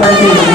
సర్వేష్ గారు,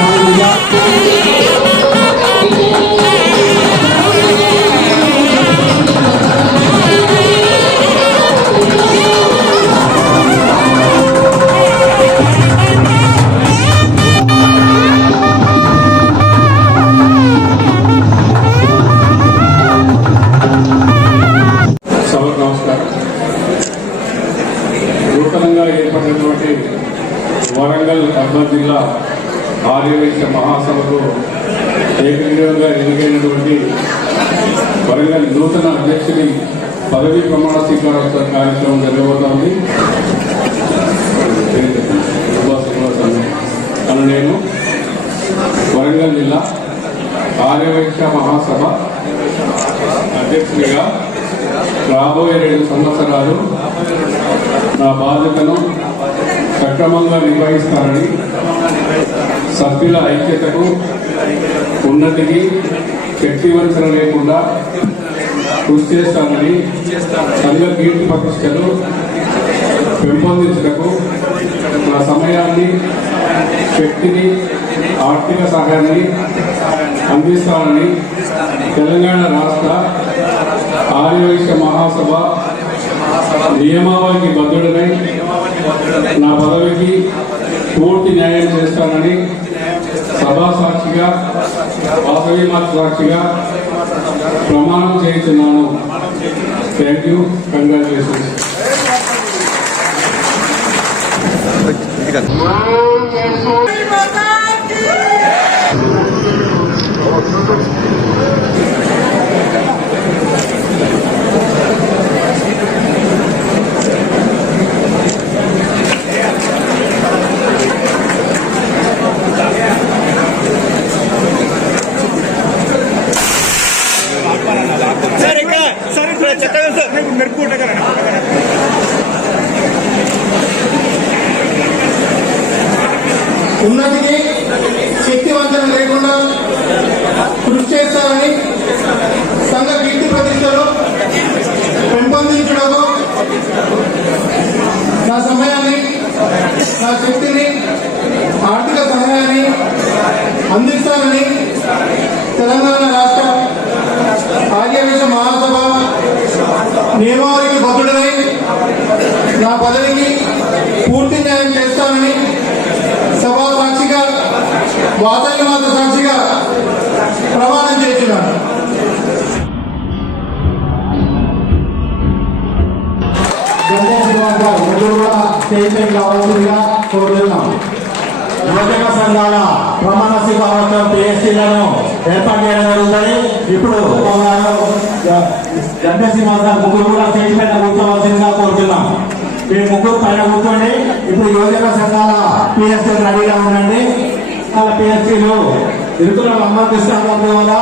సభ్యుల ఐక్యతకు ఉన్నతికి శక్తి వంచన లేకుండా కృషి చేస్తామని సంఘ కీర్తి ప్రతిష్టలు పెంపొందించటకు నా సమయాన్ని శక్తిని ఆర్థిక సహాయాన్ని అందిస్తానని తెలంగాణ రాష్ట్ర ఆర్యవైశ్య మహాసభ నియమావళికి బద్దుడనై నా పదవికి పూర్తి న్యాయం చేస్తానని సభా సాక్షిగా వాసవి మాత సాక్షిగా ప్రమాణం చేస్తున్నాను. థ్యాంక్ యూ కంగ్రాచులేషన్స్ సార్ ఇక్కడ సార్ ఇక్కడ చెత్తగా సార్ మెరుపుకుంటా ఉన్నతికి శక్తివంతం లేకుండా కృషి చేస్తారని సంఘ కీర్తి ప్రతిష్టలు పెంపొందించడము నా సమయాన్ని నా శక్తిని ఆర్థిక సహాయాన్ని అందిస్తానని తెలంగాణ రాష్ట్ర ఆర్యవేశ మహాసభ నియమావళికి బద్దుడనై నా పదవికి పూర్తి న్యాయం చేస్తానని సభా సాక్షిగా వాతావరణ మాత సాక్షిగా ప్రమాణం చేస్తున్నాను. స్టేజ్ పైకి రావాల్సిందిగా కోరుతున్నాం. యువజన సంఘాల ప్రమాణ స్వీకారోత్సవం పిఎస్సీలను ఏర్పాటు చేయడం జరుగుతుంది. ఇప్పుడు మన జనరల్ ముగ్గురు కూడా స్టేజ్ పైన కూర్చోవలసిందిగా కోరుతున్నాం. మీరు ముగ్గురు పైన కూర్చోండి. ఇప్పుడు యువజన సంఘాల పిఎస్టీ రెడీగా ఉండండి. ఆ పిఎస్టీలు ఇరుకుల రామకృష్ణ వల్ల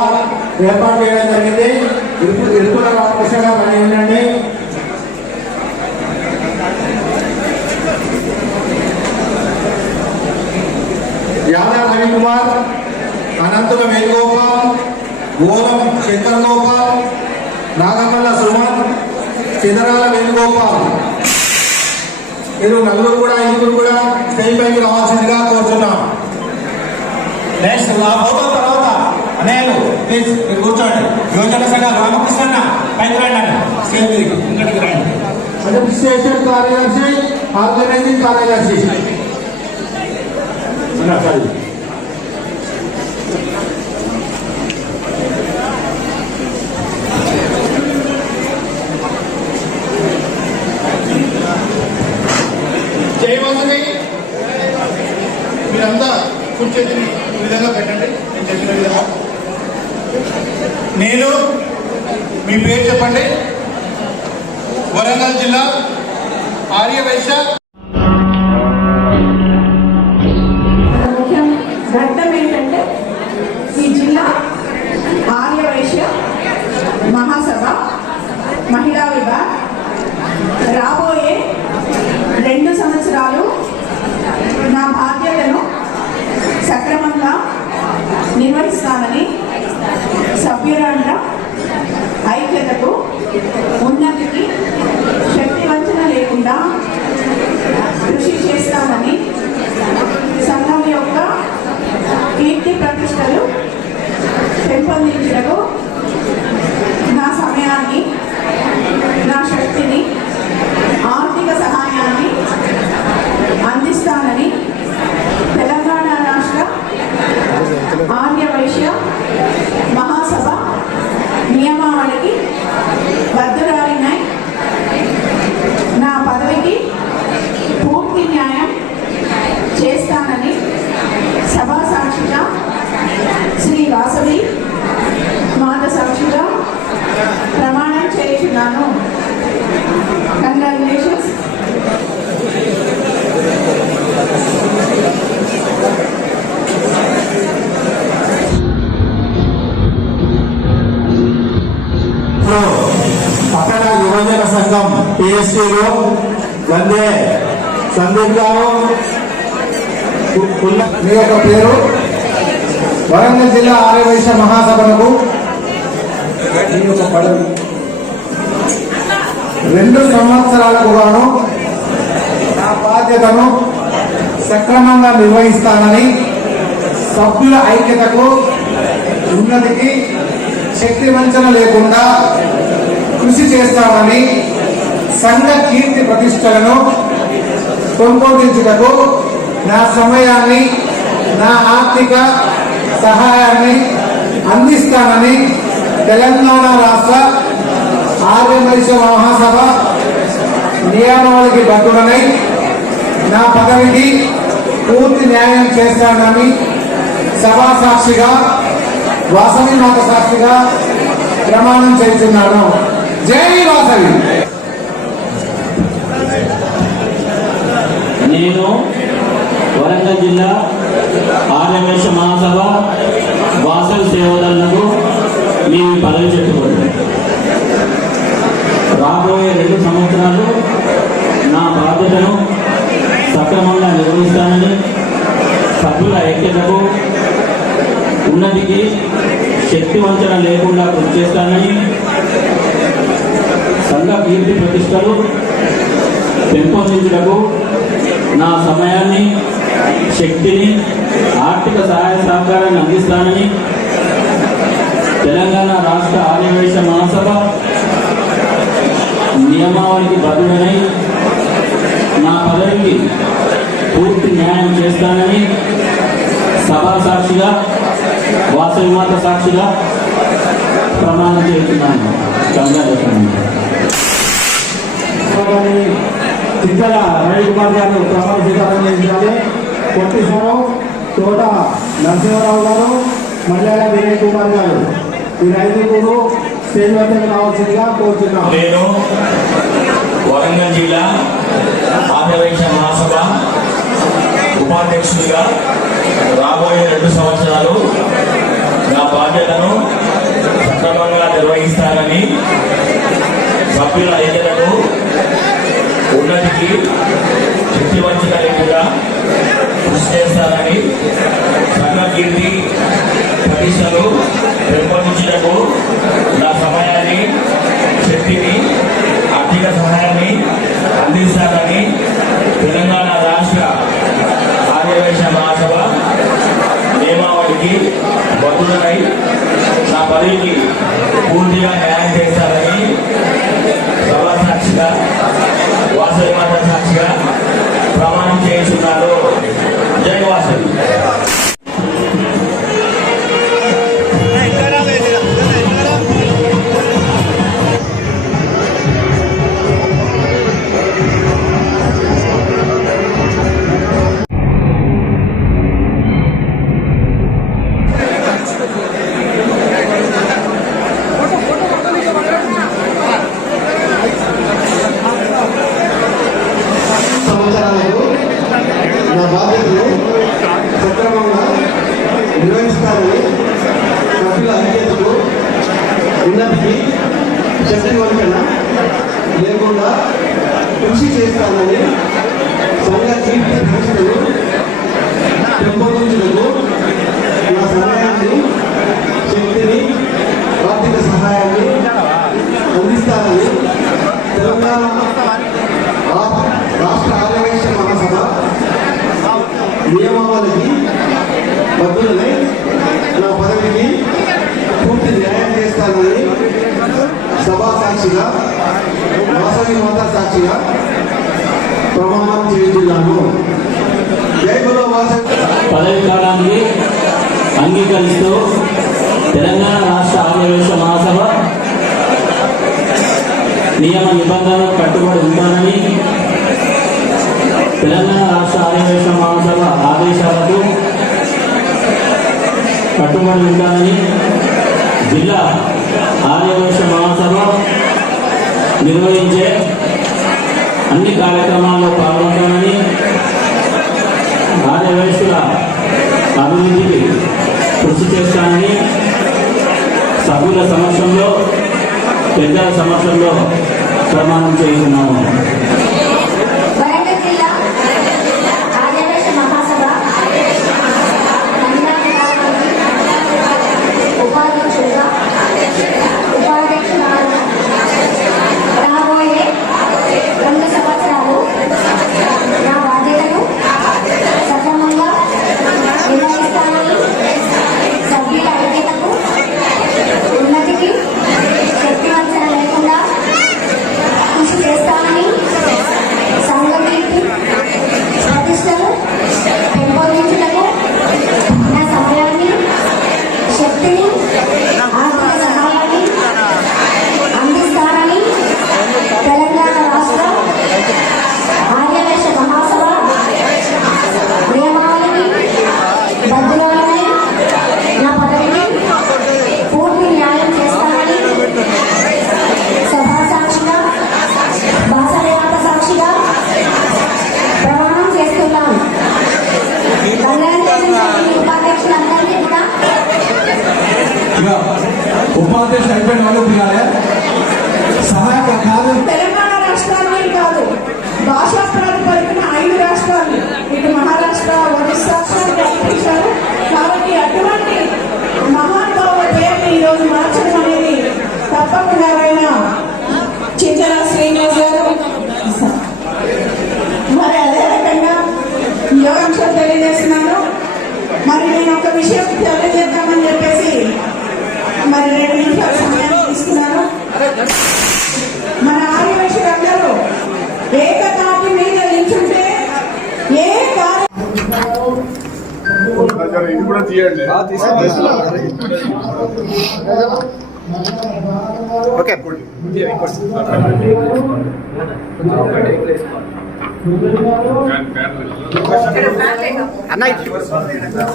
ఏర్పాటు చేయడం జరిగింది. ఇరుకుల రామకృష్ణ గారు రెడీ ఉండండి. యాదవ్ రవికుమార్ అనంతుల వేణుగోపాల్ గోలం శంకర్ గోపాల్ నాగమల్ల సుమన్ సిదరాల వేణుగోపాల్. మీరు నలుగురు కూడా ఐదుగురు కూడా స్టేజ్ పైకి రావాల్సిందిగా కోరుతున్నాం నెక్స్ట్ ఫోటో తర్వాత ప్లీజ్ మీరు కూర్చోండి. యువజన సంఘ రామకృష్ణ పైకి రండి స్టేజ్ మీదకి ఇంకటికి రండి. కార్యదర్శి ఆర్గనైజింగ్ కార్యదర్శి. సారీ మీరంతా కుడి ఈ విధంగా పెట్టండి. నేను చెప్పిన విధంగా. నేను మీ పేరు చెప్పండి. వరంగల్ జిల్లా ఆర్యవైశ్య రాబోయే రెండు సంవత్సరాలు నా బాధ్యతను సక్రమంగా నిర్వహిస్తానని సభ్యురాండ్ర ఐక్యతకు ఉన్నతికి శక్తి వంచన లేకుండా కృషి చేస్తానని సంఘం యొక్క కీర్తి ప్రతిష్టలు పెంపొందించడకు నా సమయాన్ని నా శక్తిని ఆర్థిక సహాయాన్ని అందిస్తానని తెలంగాణ రాష్ట్ర ఆర్య వైశ్య మహాసభ నియమావళికి బద్దురాలినై నా పదవికి పూర్తి న్యాయం చేస్తానని సభా సాక్షిగా శ్రీ వాసవి మాత సాక్షిగా ప్రమాణం చేస్తున్నాను కంగ్రాచులేషన్స్ పక్కన యువజన సంఘం పిఎస్టీలు సందీప్ గారు మీ యొక్క పేరు? వరంగల్ జిల్లా ఆర్యవైశ్య మహాసభలకు రెండు సంవత్సరాలకు గాను నా బాధ్యతను సక్రమంగా నిర్వహిస్తానని సభ్యుల ఐక్యతకు ఉన్నతికి శక్తి వంచన లేకుండా కృషి చేస్తానని సంఘ కీర్తి ప్రతిష్టలను పెంపొందించుటకు నా సమయాన్ని నా ఆర్థిక సహాయాన్ని అందిస్తానని తెలంగాణ రాష్ట్ర ఆర్యవైశ్య మహాసభ నియమావళికి బద్దుడనై నా పదవికి పూర్తి న్యాయం చేస్తానని సభా సాక్షిగా వాసవి మాత సాక్షిగా ప్రమాణం చేస్తున్నాను. జై వాసవి నేను వరంగల్ జిల్లా ఆర్యవేశ మహాసభ వాసవి సేవలకు మీ పదవి చెప్పుకోండి రాబోయే రెండు సంవత్సరాలు నా బాధ్యతను సక్రమంగా నిర్వహిస్తానని సభ్యుల ఐక్యతకు ఉన్నతికి శక్తి వంచన లేకుండా కృషి చేస్తానని సంఘ కీర్తి ప్రతిష్టలు పెంపొందించుటకు నా సమయాన్ని శక్తిని ఆర్థిక సహాయ సహకారాన్ని అందిస్తానని తెలంగాణ రాష్ట్ర ఆర్యవేశ మహాసభ నియమావళికి బదులై నా పదవికి పూర్తి న్యాయం చేస్తానని సభా సాక్షిగా వాసవి మాత సాక్షిగా ప్రమాణం చేస్తున్నాను. కంగారు చిత్తల రవి కుమార్ గారు ప్రమాణ స్వీకారం చేయించాలి. కొట్టిశ్వరం తోట నరసింహారావు గారు మల్లెల వినయ్ కుమార్ గారు. ఈ ఐదుగురు స్టేజ్ వద్దకు రావాల్సిందిగా కోరుతున్నాం. నేను వరంగల్ జిల్లా ఆర్యవైశ్య మహాసభ ఉపాధ్యక్షుడిగా రాబోయే రెండు సంవత్సరాలు నా బాధ్యతను సక్రమంగా నిర్వహిస్తానని సభ్యుల ఐక్యతకు ఉన్నతికి శక్తివంచన కూడా కృషి చేస్తానని సంఘ కీర్తి ప్రతిష్టలు పెంపొందించటకు నా పూర్తిగా న్యాయం చేస్తారని సభ సాక్షిగా వాసవి మాత సాక్షిగా ప్రమాణం చేస్తున్నారు అంగీకరిస్తూ తెలంగాణ రాష్ట్ర ఆర్యవేశ మహాసభ నియమ నిబంధన కట్టుబడి ఉంటానని తెలంగాణ రాష్ట్ర ఆర్యవేశ మహాసభ ఆదేశాలకు కట్టుబడి ఉంటానని జిల్లా ఆర్యవేశ మహాసభ నిర్వహించే అన్ని కార్యక్రమాల్లో పాల్గొంటానని ఆర్యవేశుల అభివృద్ధికి కృషి చేస్తానని సభ్యుల సమక్షంలో పెద్దల సమక్షంలో ప్రమాణం చేస్తున్నాము వరంగల్ జిల్లా ఆర్యవేశ మహాసభ ఉపాధ్యక్షుడిగా ఉపాధ్యక్షురాలుగా రాబోయే రెండు సంవత్సరాలు నా బాధ్యతను సక్రమంగా నిర్వహిస్తానని సభ్యుల ఐక్యతకు ఉన్నతికి శక్తివంచన లేకుండా కృషి చేస్తానని సంఘకీర్తి ప్రతిష్టలు పెంపొందించుటకు నా సమయాన్ని శక్తిని ఆర్థిక సహాయాన్ని అందిస్తానని తెలంగాణ రాష్ట్ర ఆర్యవేశ మహాసభ నియమావళికి బద్దులైన నా పదవికి పూర్తి న్యాయం చేస్తానని సభా సాక్షిగా భాషాదేవత సాక్షిగా ప్రమాణం చేస్తున్నాను కళ్యాణ ఉపాధ్యక్షులందరినీ కూడా ఇక ఉపాధ్యక్షుడు అయిపోయిన వాళ్ళు పిల్లలే సహాయక కార్యం తెలంగాణ రాష్ట్రాన్ని కాదు భాషా ప్రాతిపదికన ఐదు రాష్ట్రాలు ఇటు మహారాష్ట్ర ఒడిస్సా కల్పించారు కాబట్టి అటువంటి మహానుభావుల పేరుని ఈరోజు మార్చడం అనేది తప్పకుండా ఆయన చింతన శ్రీనివాస్ గారు మరి అదే రకంగా యోగాంశం తెలియజేస్తున్నాను మరి నేను ఒక విషయం తెలియజేద్దామని చెప్పేసి మరి రెండు నిమిషాల సమయాన్ని తీసుకున్నాను మన ఆదివాసులందరూ ఏకతాటి మీద నిల్చుంటే ఏ కార్య ఇది కూడా తీయండి. ఓకే. అన్న అది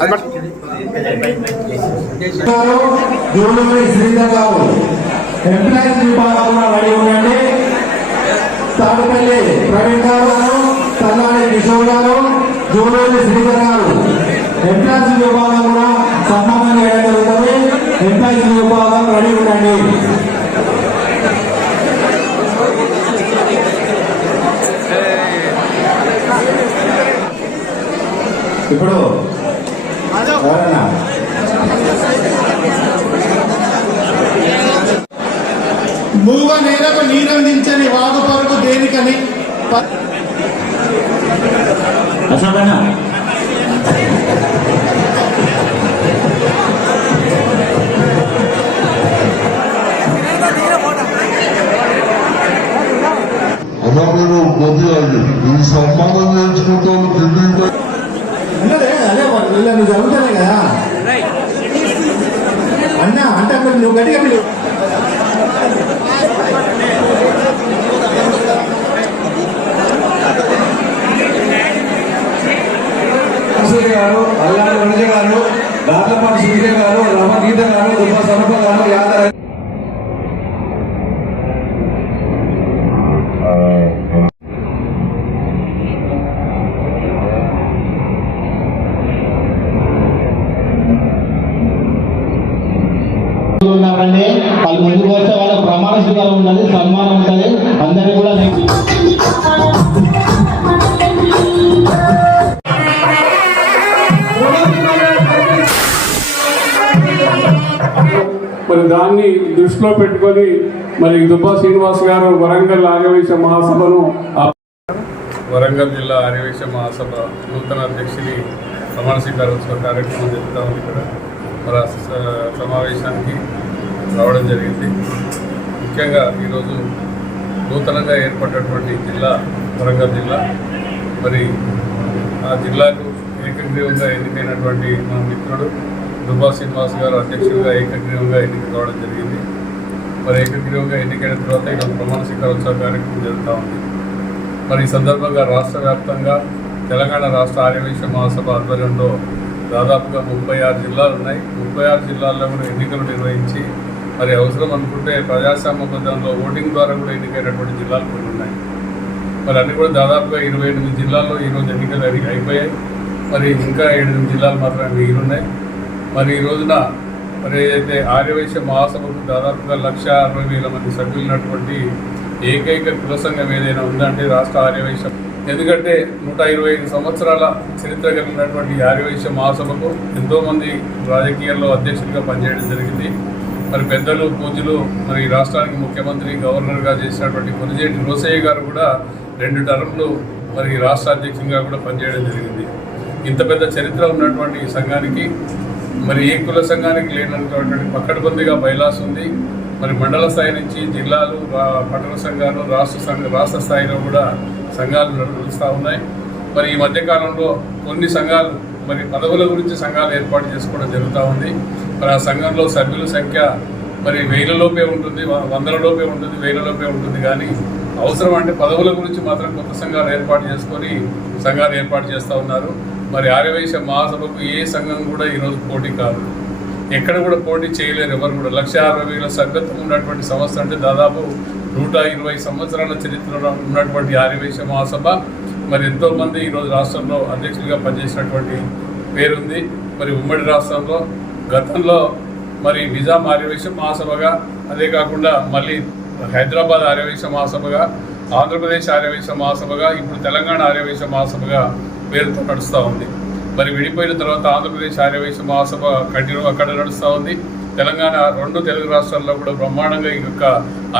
మరి జోడుమణి శ్రీధర్ గారు ఎంప్లాయీస్ విభాగం కూడా రెడీ ఉండండి తాడుపల్లి ప్రవీణ్ గారు గారు తల్లాడి కిషోర్ గారు జూలూరి శ్రీధర్ గారు. ఎంప్లాయీస్ విభాగం కూడా సన్మానం చేయడం జరుగుతుంది. ఎంప్లాయీస్ విభాగం రెడీ ఉండండి. ఇప్పుడు ఎవరన్నా? మూగ నేలకు నీరందించని వాగు పరుగు దేనికని? అసలు మీరు కొద్దిగా ఈ సన్మానం జరుగుతానే కదా అన్న అంటే నువ్వు గట్టిగా పిలువు. గారు అల్లాడి వనజ గారు దాట్లపాటి సునీత గారు రమ గీత గారు దుబ్బ సరఫ గారు యాదవ్ దృష్టిలో పెట్టుకొని మరి దుబ్బా శ్రీనివాస్ గారు వరంగల్ ఆర్యవైశ్య మహాసభను ఆ- వరంగల్ జిల్లా ఆర్యవైశ్య మహాసభ నూతన అధ్యక్షుని ప్రమాణ స్వీకారోత్సవ కార్యక్రమం జరుగుతూ ఉంది ఇక్కడ. మరి సమావేశానికి రావడం జరిగింది. ముఖ్యంగా ఈరోజు నూతనంగా ఏర్పడినటువంటి జిల్లా వరంగల్ జిల్లా. మరి ఆ జిల్లాకు ఏకగ్రీవంగా ఎన్నికైనటువంటి మన మిత్రుడు దుబ్బా శ్రీనివాస్ గారు అధ్యక్షుడిగా ఏకగ్రీవంగా ఎన్నిక కావడం జరిగింది. మరి ఏకగ్రీవంగా ఎన్నికైన తర్వాత ఈరోజు ప్రమాణ స్వీకారోత్సవ కార్యక్రమం జరుగుతూ ఉంది. మరి ఈ సందర్భంగా రాష్ట్ర వ్యాప్తంగా తెలంగాణ రాష్ట్ర ఆర్యవైశ్య మహాసభ ఆధ్వర్యంలో దాదాపుగా ముప్పై ఆరు జిల్లాలు ఉన్నాయి. ముప్పై ఆరు జిల్లాల్లో కూడా ఎన్నికలు నిర్వహించి మరి అవసరం అనుకుంటే ప్రజాస్వామ్యబద్ధంలో ఓటింగ్ ద్వారా కూడా ఎన్నికైనటువంటి జిల్లాలు కొన్ని ఉన్నాయి. మరి అన్నీ కూడా దాదాపుగా ఇరవై ఎనిమిది జిల్లాల్లో ఈరోజు ఎన్నికలు అయిపోయాయి. మరి ఇంకా ఏడెనిమిది జిల్లాలు మాత్రమే మిగిలి ఉన్నాయి. మరి ఈ రోజున మరి ఏదైతే ఆర్యవైశ్య మహాసభకు దాదాపుగా లక్ష అరవై వేల మంది సభ్యులు ఉన్నటువంటి ఏకైక కుల సంఘం ఏదైనా ఉందంటే రాష్ట్ర ఆర్యవైశ్యం. ఎందుకంటే నూట ఇరవై ఐదు సంవత్సరాల చరిత్ర కలిగినటువంటి ఆర్యవైశ్య మహాసభకు ఎంతోమంది రాజకీయాల్లో అధ్యక్షులుగా పనిచేయడం జరిగింది. మరి పెద్దలు పూజలు మరి ఈ రాష్ట్రానికి ముఖ్యమంత్రి గవర్నర్గా చేసినటువంటి కొనిజేటి రోసయ్య గారు కూడా రెండు టర్మ్లు మరి రాష్ట్ర అధ్యక్షునిగా కూడా పనిచేయడం జరిగింది. ఇంత పెద్ద చరిత్ర ఉన్నటువంటి ఈ సంఘానికి మరి ఏ కుల సంఘానికి లేనటువంటి పక్కడబందిగా బైలాస్ ఉంది. మరి మండల స్థాయి నుంచి జిల్లాలు పట్టణ సంఘాలు రాష్ట్ర సంఘ రాష్ట్ర స్థాయిలో కూడా సంఘాలు నడుస్తూ ఉన్నాయి. మరి ఈ మధ్యకాలంలో కొన్ని సంఘాలు మరి పదవుల గురించి సంఘాలు ఏర్పాటు చేసుకోవడం జరుగుతూ ఉంది. మరి ఆ సంఘంలో సభ్యుల సంఖ్య మరి వేలలోపే ఉంటుంది వందలలోపే వందల లోపే ఉంటుంది వేలలోపే ఉంటుంది. కానీ అవసరం అంటే పదవుల గురించి మాత్రం కొత్త సంఘాలు ఏర్పాటు చేసుకొని సంఘాలు ఏర్పాటు చేస్తూ ఉన్నారు. మరి ఆర్యవైశ్య మహాసభకు ఏ సంఘం కూడా ఈరోజు పోటీ కాదు. ఎక్కడ కూడా పోటీ చేయలేరు ఎవరు కూడా. లక్ష అరవై వేల సభ్యత్వం ఉన్నటువంటి సంస్థ అంటే దాదాపు నూట ఇరవై సంవత్సరాల చరిత్రలో ఉన్నటువంటి ఆర్యవైశ్య మహాసభ. మరి ఎంతోమంది ఈరోజు రాష్ట్రంలో అధ్యక్షులుగా పనిచేసినటువంటి పేరుంది. మరి ఉమ్మడి రాష్ట్రంలో గతంలో మరి నిజాం ఆర్యవైశ్య మహాసభగా అదే కాకుండా మళ్ళీ హైదరాబాద్ ఆర్యవైశ్య మహాసభగా ఆంధ్రప్రదేశ్ ఆర్యవైశ్య మహాసభగా ఇప్పుడు తెలంగాణ ఆర్యవైశ్య మహాసభగా పేరుతో నడుస్తూ ఉంది. మరి విడిపోయిన తర్వాత ఆంధ్రప్రదేశ్ ఆర్యవైశ్య మహాసభ కంటిన్యూ అక్కడ నడుస్తూ ఉంది. తెలంగాణ రెండు తెలుగు రాష్ట్రాల్లో కూడా బ్రహ్మాండంగా ఈ యొక్క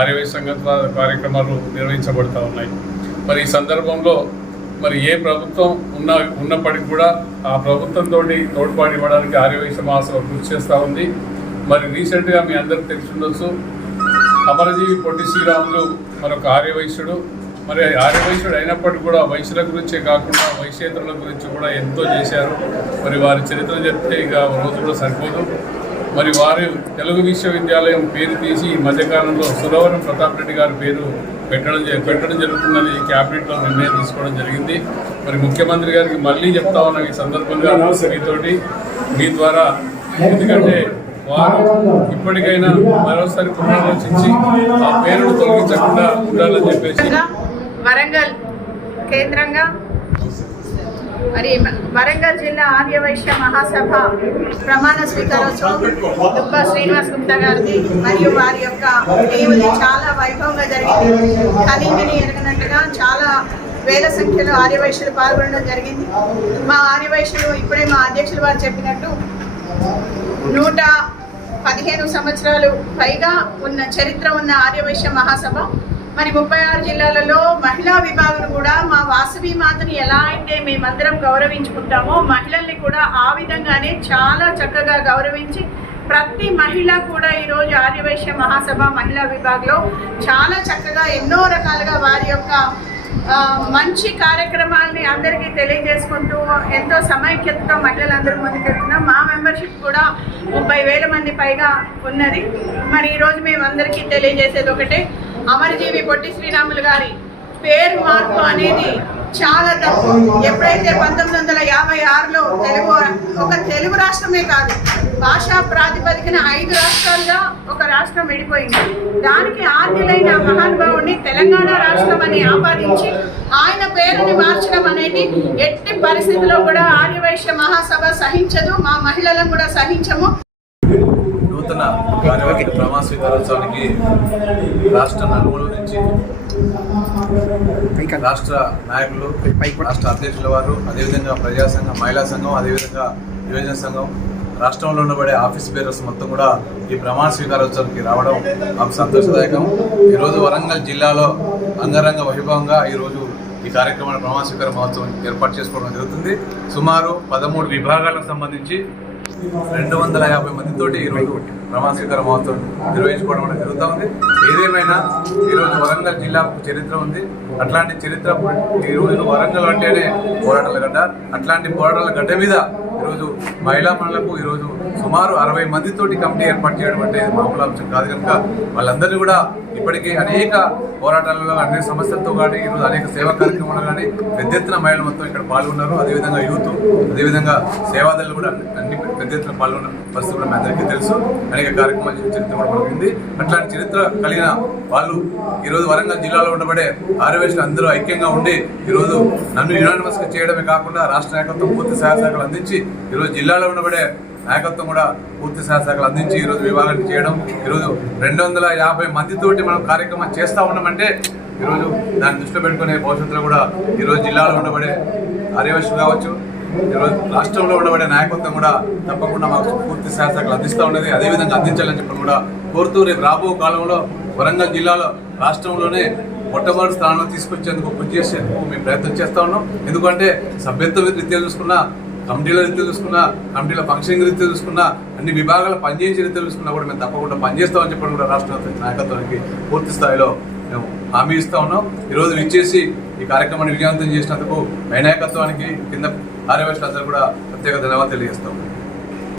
ఆర్యవైశ్య సంఘ కార్యక్రమాలు నిర్వహించబడతా ఉన్నాయి. మరి ఈ సందర్భంలో మరి ఏ ప్రభుత్వం ఉన్న ఉన్నప్పటికీ కూడా ఆ ప్రభుత్వంతో తోడ్పాటు ఇవ్వడానికి ఆర్యవైశ్య మహాసభ కృషి చేస్తూ ఉంది. మరి రీసెంట్గా మీ అందరికి తెలిసి ఉండొచ్చు అమరజీవి పొట్టి శ్రీరాములు మరొక ఆర్యవైశ్యుడు. మరి ఆర్యవైశ్యుడు అయినప్పటికీ కూడా వైశ్యుల గురించే కాకుండా వైశ్యేతరుల గురించి కూడా ఎంతో చేశారు. మరి వారి చరిత్ర చెప్తే ఇక రోజు కూడా సరిపోదు. మరి వారి తెలుగు విశ్వవిద్యాలయం పేరు తీసి ఈ మధ్యకాలంలో సురవరం ప్రతాప్ రెడ్డి గారి పేరు పెట్టడం పెట్టడం జరుగుతుందని క్యాబినెట్లో నిర్ణయం తీసుకోవడం జరిగింది. మరి ముఖ్యమంత్రి గారికి మళ్ళీ చెప్తా ఉన్నాం ఈ సందర్భంగా మీతోటి. మీ ద్వారా ఎందుకంటే వారు ఇప్పటికైనా మరోసారి పునరాలోచించి ఆ పేరును తొలగించకుండా ఉండాలని చెప్పేసి వరంగల్ కేంద్రంగా? మరి వరంగల్ జిల్లా ఆర్యవైశ్య మహాసభ ప్రమాణ స్వీకారోత్సవం దుబ్బ శ్రీనివాస్ గుప్తా గారిది మరియు వారి యొక్క దేవుని చాలా వైభవంగా జరిగింది. కలిమిని ఎరగనట్టుగా చాలా వేల సంఖ్యలో ఆర్యవైశ్యులు పాల్గొనడం జరిగింది. మా ఆర్యవైశ్యులు ఇప్పుడే మా అధ్యక్షులు వారు చెప్పినట్టు నూట పదిహేను సంవత్సరాలు పైగా ఉన్న చరిత్ర ఉన్న ఆర్యవైశ్య మహాసభ మరి ముప్పై ఆరు జిల్లాలలో మహిళా విభాగం కూడా మా వాసవి మాతని ఎలా అయితే మేమందరం గౌరవించుకుంటామో మహిళల్ని కూడా ఆ విధంగానే చాలా చక్కగా గౌరవించి ప్రతి మహిళ కూడా ఈరోజు ఆర్యవైశ్య మహాసభ మహిళా విభాగంలో చాలా చక్కగా ఎన్నో రకాలుగా వారి యొక్క మంచి కార్యక్రమాలని అందరికీ తెలియజేసుకుంటూ ఎంతో సమైక్యతతో మహిళలందరూ ముందుకెళ్తున్నాం మా మెంబర్షిప్ కూడా ముప్పై వేల మంది పైగా ఉన్నది. మరి ఈరోజు మేము అందరికీ తెలియజేసేది ఒకటే అమరజీవి పొట్టి శ్రీరాములు గారి పేరు మార్పు అనేది చాలా తప్పు. ఎప్పుడైతే పంతొమ్మిది వందల యాభై ఆరులో తెలుగు ఒక తెలుగు రాష్ట్రమే కాదు భాషా ప్రాతిపదికన ఐదు రాష్ట్రాలుగా ఒక రాష్ట్రం విడిపోయింది. దానికి ఆర్యులైన మహానుభావుని తెలంగాణ రాష్ట్రం అని ఆపాదించి ఆయన పేరుని మార్చడం అనేది ఎట్టి పరిస్థితిలో కూడా ఆర్యవైశ్య మహాసభ సహించదు మా మహిళలను కూడా సహించము. నూతన కార్యవర్గ ప్రమాణ స్వీకారోత్సవానికి రాష్ట్ర నలుమూల నుంచి రాష్ట్ర నాయకులు రాష్ట్ర అధ్యక్షుల వారు అదేవిధంగా ప్రజా సంఘం మహిళా సంఘం అదేవిధంగా యువజన సంఘం రాష్ట్రంలో ఉండబడే ఆఫీస్ బేరర్స్ మొత్తం కూడా ఈ ప్రమాణ స్వీకారోత్సవానికి రావడం మాకు సంతోషదాయకం. ఈరోజు వరంగల్ జిల్లాలో అంగరంగ వైభవంగా ఈరోజు ఈ కార్యక్రమాన్ని ప్రమాణ స్వీకార మహోత్సవం ఏర్పాటు చేసుకోవడం జరుగుతుంది. సుమారు పదమూడు విభాగాలకు సంబంధించి రెండు వందల యాభై మందితోటి ఈరోజు ప్రమాణ స్వీకార మహోత్సవం నిర్వహించుకోవడం అనేది జరుగుతూ ఉంది. ఏదేమైనా ఈరోజు వరంగల్ జిల్లాకు చరిత్ర ఉంది. అట్లాంటి చరిత్ర ఈ వరంగల్ అంటేనే పోరాటాల గడ్డ. అట్లాంటి పోరాటాల గడ్డ మీద ఈరోజు మహిళా మనులకు ఈరోజు సుమారు అరవై మందితోటి కమిటీ ఏర్పాటు చేయడం అంటే మామూలు అంశం కాదు కనుక వాళ్ళందరినీ కూడా ఇప్పటికీ అనేక పోరాటాలలో అనేక సమస్యలతో కానీ ఈరోజు అనేక సేవా కార్యక్రమాలు కానీ పెద్ద ఎత్తున మహిళలు మొత్తం ఇక్కడ పాల్గొన్నారు. అదేవిధంగా యూత్ అదేవిధంగా సేవాదాలు కూడా అన్ని పెద్ద ఎత్తున పాల్గొన్న పరిస్థితి మీ అందరికీ తెలుసు. అనేక కార్యక్రమాలు చరిత్ర కూడా పలికింది అట్లాంటి చరిత్ర కలిగిన వాళ్ళు ఈరోజు వరంగల్ జిల్లాలో ఉండబడే ఆర్యవేశులు అందరూ ఐక్యంగా ఉండి ఈరోజు నన్ను యునానిమస్గా చేయడమే కాకుండా రాష్ట్ర నాయకత్వం పూర్తి సహాయశాఖలు అందించి ఈరోజు జిల్లాలో ఉండబడే నాయకత్వం కూడా పూర్తి సహాయశాఖలు అందించి ఈరోజు విభాగాన్ని చేయడం ఈరోజు రెండు వందల యాభై మందితోటి మనం కార్యక్రమం చేస్తూ ఉన్నామంటే ఈరోజు దాన్ని దృష్టిలో పెట్టుకునే భవిష్యత్తులో కూడా ఈరోజు జిల్లాలో ఉండబడే ఆర్యవేశులు కావచ్చు రాష్ట్రంలో ఉండబడే నాయకత్వం కూడా తప్పకుండా మాకు పూర్తి సహాయ శాఖలు అందిస్తూ ఉన్నది. అదేవిధంగా అందించాలని చెప్పి కూడా కోరుతూ రేపు రాబో కాలంలో వరంగల్ జిల్లాలో రాష్ట్రంలోనే మొట్టమొదటి స్థానంలో తీసుకొచ్చేందుకు కృషి చేసేందుకు మేము ప్రయత్నం చేస్తా ఉన్నాం. ఎందుకంటే సభ్యత్వ రీత్యా చూసుకున్నా కమిటీల రీత్యా చూసుకున్నా కమిటీల ఫంక్షనింగ్ రీత్యా చూసుకున్నా అన్ని విభాగాల పనిచేసే రీత్యా చూసుకున్నా కూడా మేము తప్పకుండా పనిచేస్తామని చెప్పడం కూడా రాష్ట్ర నాయకత్వానికి పూర్తి స్థాయిలో మేము హామీ ఇస్తా ఉన్నాం. ఈరోజు విచ్చేసి ఈ కార్యక్రమాన్ని విజయవంతం చేసినందుకు నాయకత్వానికి కింద కార్యవర్షులందరూ కూడా ప్రత్యేక ధన్యవాదాలు తెలియజేస్తాం.